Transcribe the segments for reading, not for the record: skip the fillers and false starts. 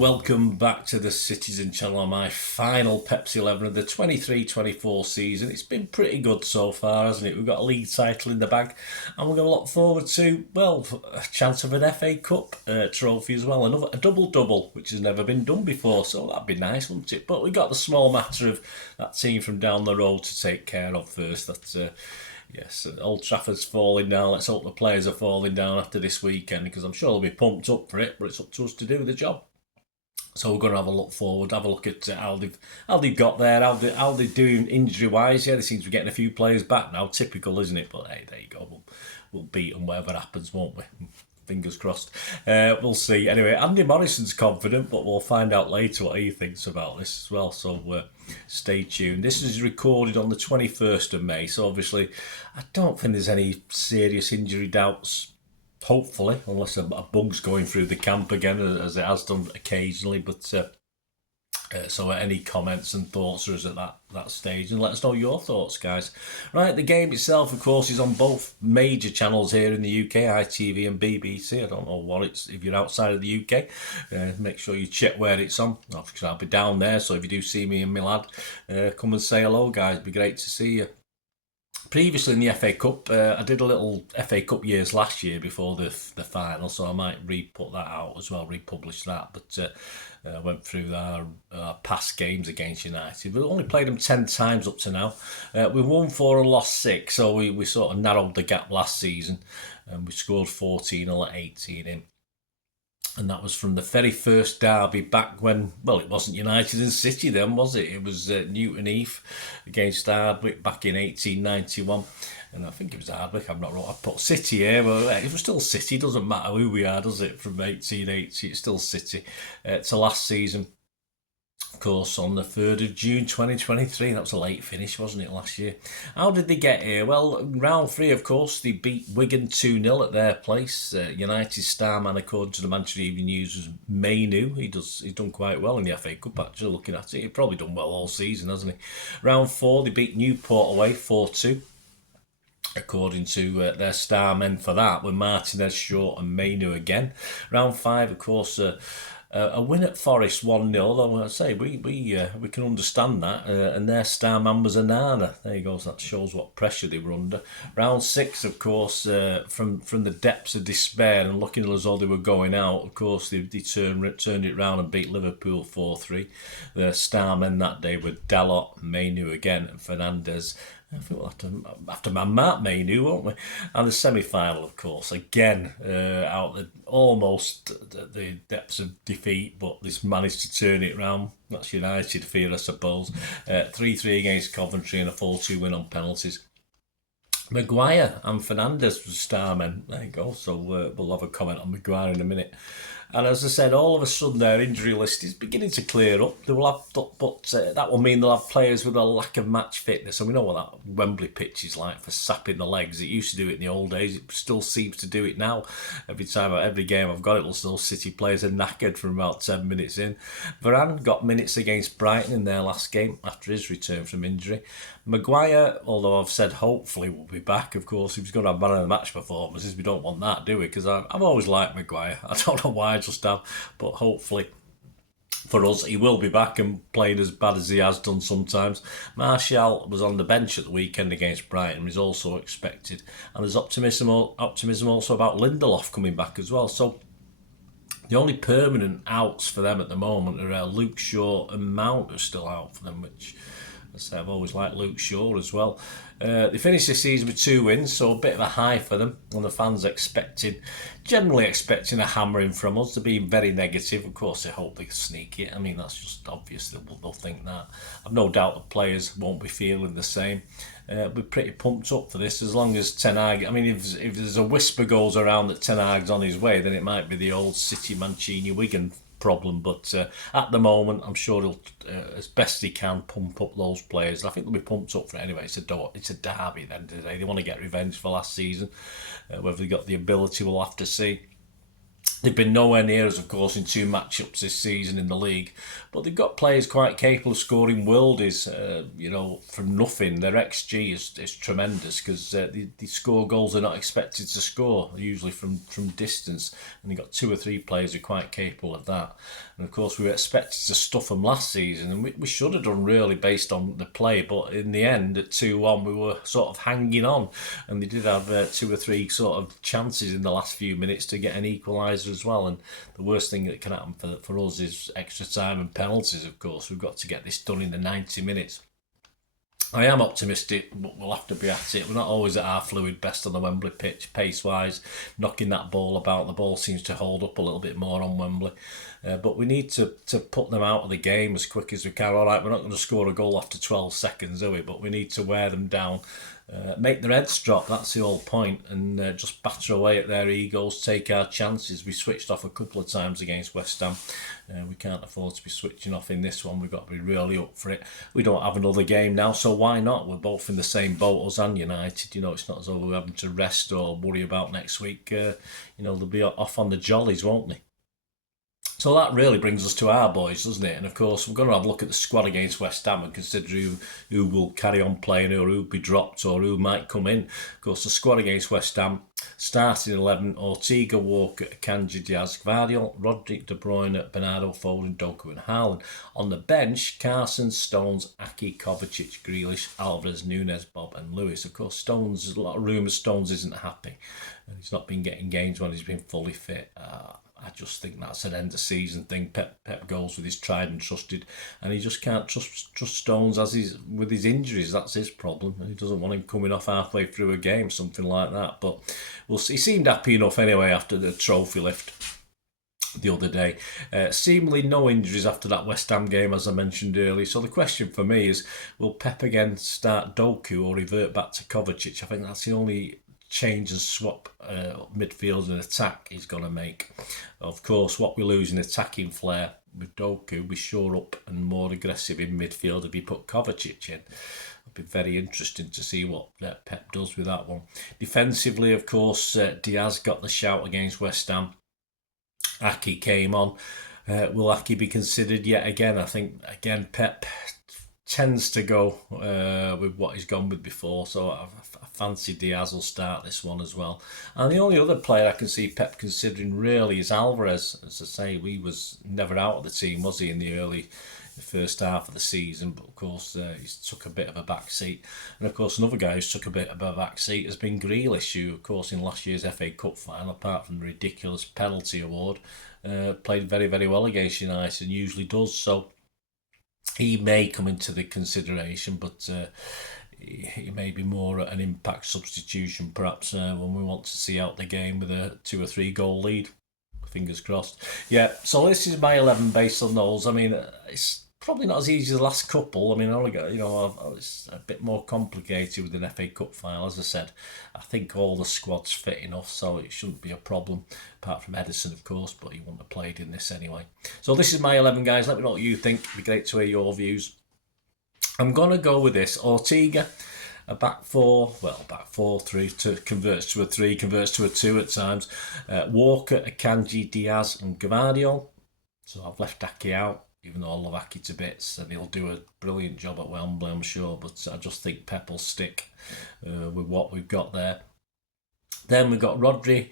welcome back to the Citizen channel on my final Pepsi 11 of the 23-24 season. It's been pretty good so far, hasn't it? We've got a league title in the bag and we're going to look forward to, well, a chance of an FA Cup trophy as well. A double-double, which has never been done before, so that'd be nice, wouldn't it? But we've got the small matter of that team from down the road to take care of first. That's yes, Old Trafford's falling down. Let's hope the players are falling down after this weekend, because I'm sure they'll be pumped up for it, but it's up to us to do the job. So we're going to have a look forward, have a look at how they've got there, how they're doing injury-wise. Yeah, they seem to be getting a few players back now. Typical, isn't it? But hey, there you go. We'll beat them whatever happens, won't we? Fingers crossed. We'll see. Anyway, Andy Morrison's confident, but we'll find out later what he thinks about this as well. So stay tuned. This is recorded on the 21st of May. So obviously, I don't think there's any serious injury doubts. Hopefully, unless a bug's going through the camp again, as it has done occasionally. But so any comments and thoughts are at that stage, and let us know your thoughts, guys. Right, the game itself, of course, is on both major channels here in the UK, ITV and BBC. I don't know what it's if you're outside of the UK. Make sure you check where it's on. I'll be down there, so if you do see me and my lad, come and say hello, guys. It'd be great to see you. Previously in the FA Cup, I did a little FA Cup years last year before the final, so I might re-put that out as well, republish that. But I went through our past games against United. We've only played them 10 times up to now. We won 4 and lost 6, so we sort of narrowed the gap last season. And we scored 14 and let 18 in. And that was from the very first derby back when, well, it wasn't United and City then, was it? It was Newton Heath against Hardwick back in 1891. And I think it was Hardwick, I'm not wrong. I put City here, but it was still City. It doesn't matter who we are, does it? From 1880, it's still City. To last season, of course, on the 3rd of June 2023. That was a late finish, wasn't it, last year? How did they get here? Well, round 3, of course, they beat Wigan 2-0 at their place. United star man, according to the Manchester Evening News, was Mainu. He's done quite well in the FA Cup, actually, looking at it. He's probably done well all season, hasn't he? Round 4, they beat Newport away 4-2. According to their star men for that, were Martinez, Shaw and Mainu again. Round 5, of course, a win at Forest 1-0, though I say we can understand that. And their star man was Anana. There you go, so that shows what pressure they were under. Round 6, of course, from the depths of despair and looking as though they were going out, of course, they turned it round and beat Liverpool 4-3. Their star men that day were Dalot, Mainu again, and Fernandez. I think we'll have to man Marc Mainu, won't we? And the semi-final, of course, again, out almost the depths of defeat, but this managed to turn it round. That's United fear, I suppose. 3-3 against Coventry and a 4-2 win on penalties. Maguire and Fernandez were star men. There you go. So we'll have a comment on Maguire in a minute. And as I said, all of a sudden their injury list is beginning to clear up. They will have, but that will mean they'll have players with a lack of match fitness. And we know what that Wembley pitch is like for sapping the legs. It used to do it in the old days. It still seems to do it now. Every game I've got it, still City players are knackered from about 10 minutes in. Varane got minutes against Brighton in their last game after his return from injury. Maguire, although I've said hopefully will be back, of course, if he's going to have man of the match performances, we don't want that, do we? Because I've always liked Maguire. I don't know why, I just have, but hopefully for us, he will be back and playing as bad as he has done sometimes. Martial was on the bench at the weekend against Brighton, he's also expected. And there's optimism also about Lindelof coming back as well. So the only permanent outs for them at the moment are Luke Shaw and Mount are still out for them, which I've always liked Luke Shaw as well. They finished the season with 2 wins, so a bit of a high for them. And the fans generally expecting a hammering from us. They're being very negative. Of course, they hope they can sneak it. I mean, that's just obvious. They'll think that. I've no doubt the players won't be feeling the same. We're pretty pumped up for this, as long as Ten Hag. I mean, if there's a whisper goes around that Ten Hag's on his way, then it might be the old City Mancini Wigan problem, but at the moment I'm sure he'll as best he can pump up those players. I think they'll be pumped up for it anyway. It's a derby at the end of the day. They want to get revenge for last season. Whether they've got the ability, we'll have to see. They've been nowhere near us, of course, in 2 matchups this season in the league, but they've got players quite capable of scoring worldies, from nothing. Their XG is tremendous because they score goals they're not expected to score, usually from distance, and they've got 2 or 3 players who are quite capable of that. And of course, we were expected to stuff them last season, and we should have done really based on the play. But in the end, at 2-1, we were sort of hanging on, and they did have 2 or 3 sort of chances in the last few minutes to get an equaliser as well. And the worst thing that can happen for us is extra time and penalties, of course. We've got to get this done in the 90 minutes. I am optimistic, but we'll have to be at it. We're not always at our fluid best on the Wembley pitch, pace-wise. Knocking that ball about, the ball seems to hold up a little bit more on Wembley. But we need to put them out of the game as quick as we can. All right, we're not going to score a goal after 12 seconds, are we? But we need to wear them down, make their heads drop, that's the whole point, and just batter away at their egos, take our chances. We switched off a couple of times against West Ham. We can't afford to be switching off in this one. We've got to be really up for it. We don't have another game now, so why not? We're both in the same boat, us and United. You know, it's not as though we're having to rest or worry about next week. They'll be off on the jollies, won't they? So that really brings us to our boys, doesn't it? And of course, we're going to have a look at the squad against West Ham and consider who will carry on playing or who'll be dropped or who might come in. Of course, the squad against West Ham, starting 11, Ortega, Walker, Akanji, Diaz, Gvardiol, Roderick, De Bruyne, Bernardo, Foden, Doku and Haaland. On the bench, Carson, Stones, Aki, Kovacic, Grealish, Alvarez, Nunes, Bob and Lewis. Of course, Stones, there's a lot of rumours Stones isn't happy. He's not been getting games when he's been fully fit. I just think that's an end of season thing. Pep goes with his tried and trusted, and he just can't trust Stones with his injuries. That's his problem, and he doesn't want him coming off halfway through a game, something like that. But we'll see. He seemed happy enough anyway after the trophy lift the other day. Seemingly no injuries after that West Ham game, as I mentioned earlier. So the question for me is, will Pep again start Doku or revert back to Kovacic? I think that's the only change and swap midfield and attack he's going to make. Of course, what we lose in attacking flair with Doku, we shore up and more aggressive in midfield if you put Kovacic in. It'll be very interesting to see what Pep does with that one. Defensively, of course, Diaz got the shout against West Ham. Aki came on. Will Aki be considered yet again? I think, again, Pep tends to go with what he's gone with before, so I fancy Diaz will start this one as well. And the only other player I can see Pep considering really is Alvarez. As I say, he was never out of the team, was he, in the first half of the season, but of course he's took a bit of a back seat. And of course another guy who's took a bit of a back seat has been Grealish, who of course in last year's FA Cup final, apart from the ridiculous penalty award, played very, very well against United and usually does. So he may come into the consideration, but he may be more an impact substitution perhaps when we want to see out the game with a 2 or 3 goal lead. Fingers crossed. Yeah, so this is my 11 based on those. I mean, it's probably not as easy as the last couple. I mean, I only got, it's a bit more complicated with an FA Cup final. As I said, I think all the squad's fit enough, so it shouldn't be a problem, apart from Edison, of course, but he wouldn't have played in this anyway. So this is my 11, guys. Let me know what you think. It'd be great to hear your views. I'm going to go with this. Ortega, a back 4-3 to converts to a 3, converts to a 2 at times. Walker, Akanji, Diaz and Gvardiol. So I've left Aki out, even though I love Aki to bits, and he'll do a brilliant job at Wembley, I'm sure, but I just think Pep will stick with what we've got there. Then we've got Rodri,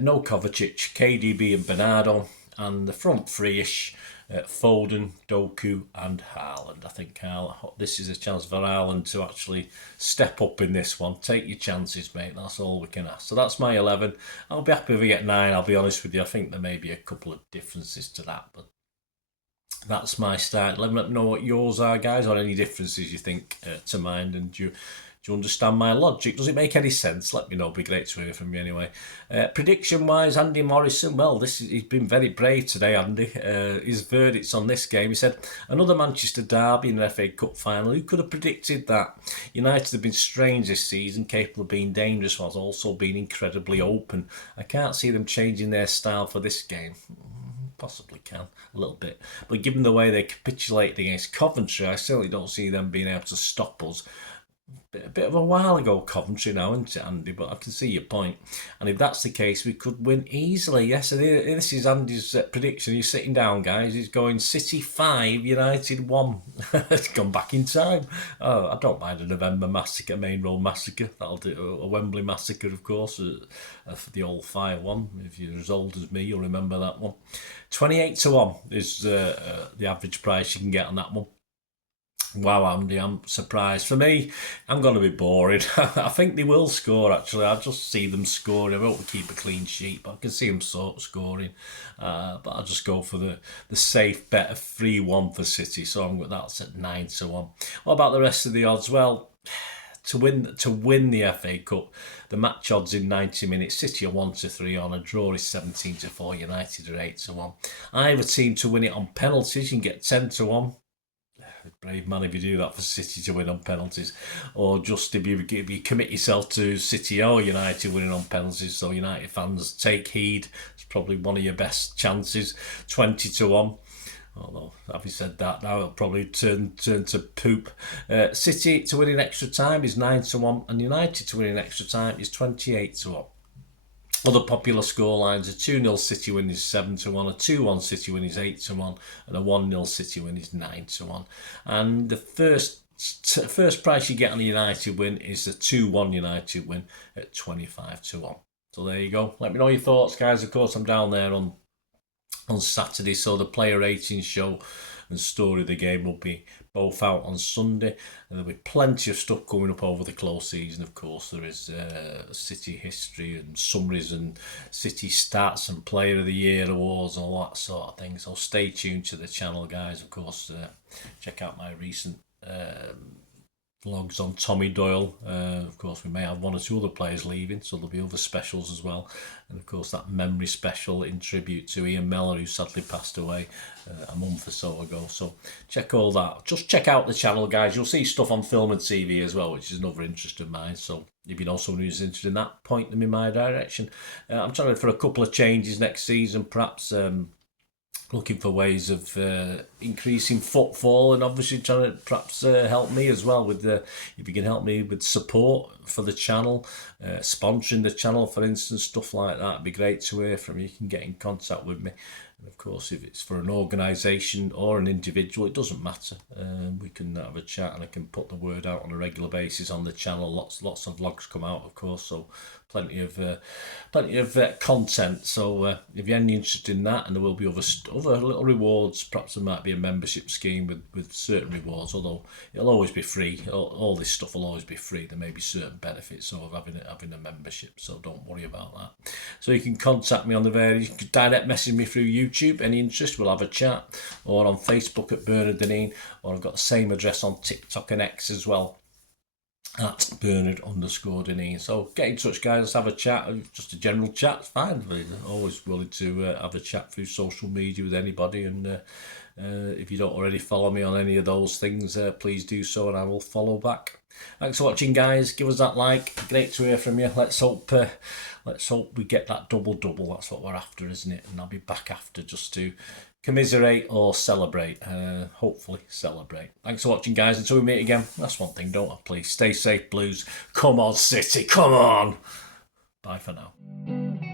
no Kovacic, KDB and Bernardo, and the front three-ish, Foden, Doku and Haaland. I think this is a chance for Haaland to actually step up in this one. Take your chances, mate. That's all we can ask. So that's my 11. I'll be happy if we get 9, I'll be honest with you. I think there may be a couple of differences to that, but that's my start. Let me know what yours are, guys, or any differences you think to mine. And do you understand my logic? Does it make any sense? Let me know. It'd be great to hear from you anyway. Prediction-wise, Andy Morrison, well, he's been very brave today, Andy. His verdicts on this game, he said, another Manchester derby in an FA Cup final. Who could have predicted that? United have been strange this season, capable of being dangerous whilst also being incredibly open. I can't see them changing their style for this game. Possibly can, a little bit. But given the way they capitulated against Coventry, I certainly don't see them being able to stop us. a bit of a while ago, Coventry now, isn't it, Andy? But I can see your point. And if that's the case, we could win easily. Yes, and this is Andy's prediction. He's sitting down, guys. He's going City 5, United 1. It's gone back in time. Oh, I don't mind a November massacre, Main Road massacre. That'll do. A Wembley massacre, of course, for the old fire one. If you're as old as me, you'll remember that one. 28-1 is the average price you can get on that one. Wow, Andy, I'm surprised. For me, I'm going to be boring. I think they will score, actually. I just see them scoring. I won't keep a clean sheet, but I can see them scoring. But I'll just go for the safe bet of 3-1 for City. So that's at 9-1. What about the rest of the odds? Well, to win the FA Cup, the match odds in 90 minutes, City are 1-3 on, a draw is 17-4, United are 8-1. I have a team to win it on penalties, you can get 10-1. Brave man if you do that for City to win on penalties, or just if you commit yourself to City or United winning on penalties. So United fans, take heed. It's probably one of your best chances. 20-1. Although, having said that, now it'll probably turn to poop. City to win in extra time is 9-1, and United to win in extra time is 28-1. Other popular scorelines: a 2-0 City win is 7-1, a 2-1 City win is 8-1, and a 1-0 City win is 9-1. And the first price you get on a United win is the 2-1 United win at 25-1. So there you go. Let me know your thoughts, guys. Of course, I'm down there on Saturday, so the player ratings show and story of the game will be both out on Sunday, and there'll be plenty of stuff coming up over the close season. Of course, there is City history and summaries and City stats and Player of the Year awards and all that sort of thing. So stay tuned to the channel, guys. Of course, check out my recent vlogs on Tommy Doyle. Of course, we may have one or two other players leaving, so there'll be other specials as well. And of course, that memory special in tribute to Ian Mellor, who sadly passed away a month or so ago. So check all that. Just check out the channel, guys. You'll see stuff on film and TV as well, which is another interest of mine. So if you know someone who's interested in that, point them in my direction. I'm trying for a couple of changes next season, perhaps. Looking for ways of increasing footfall, and obviously trying to perhaps help me as well with if you can help me with support for the channel, sponsoring the channel, for instance, stuff like that. It'd be great to hear from you. You can get in contact with me. And of course, if it's for an organisation or an individual, it doesn't matter. We can have a chat, and I can put the word out on a regular basis on the channel. Lots of vlogs come out, of course, so plenty of content. So if you're any interested in that, and there will be other little rewards. Perhaps there might be a membership scheme with certain rewards, although it'll always be free. All this stuff will always be free. There may be certain benefits of having a membership, so don't worry about that. So you can contact me on the various. You can direct message me through YouTube. Any interest, we'll have a chat, or on Facebook at Bernard Deneen, or I've got the same address on TikTok and X as well, at Bernard_Deneen. So get in touch, guys. Let's have a chat. Just a general chat, it's fine. Always willing to have a chat through social media with anybody. And if you don't already follow me on any of those things, please do so, and I will follow back. Thanks for watching, guys. Give us that like. Great to hear from you. Let's hope we get that double. That's what we're after, isn't it? And I'll be back after just to commiserate or celebrate. Hopefully celebrate. Thanks for watching, guys. Until we meet again, that's one thing, don't I? Please stay safe, Blues. Come on, City. Come on. Bye for now.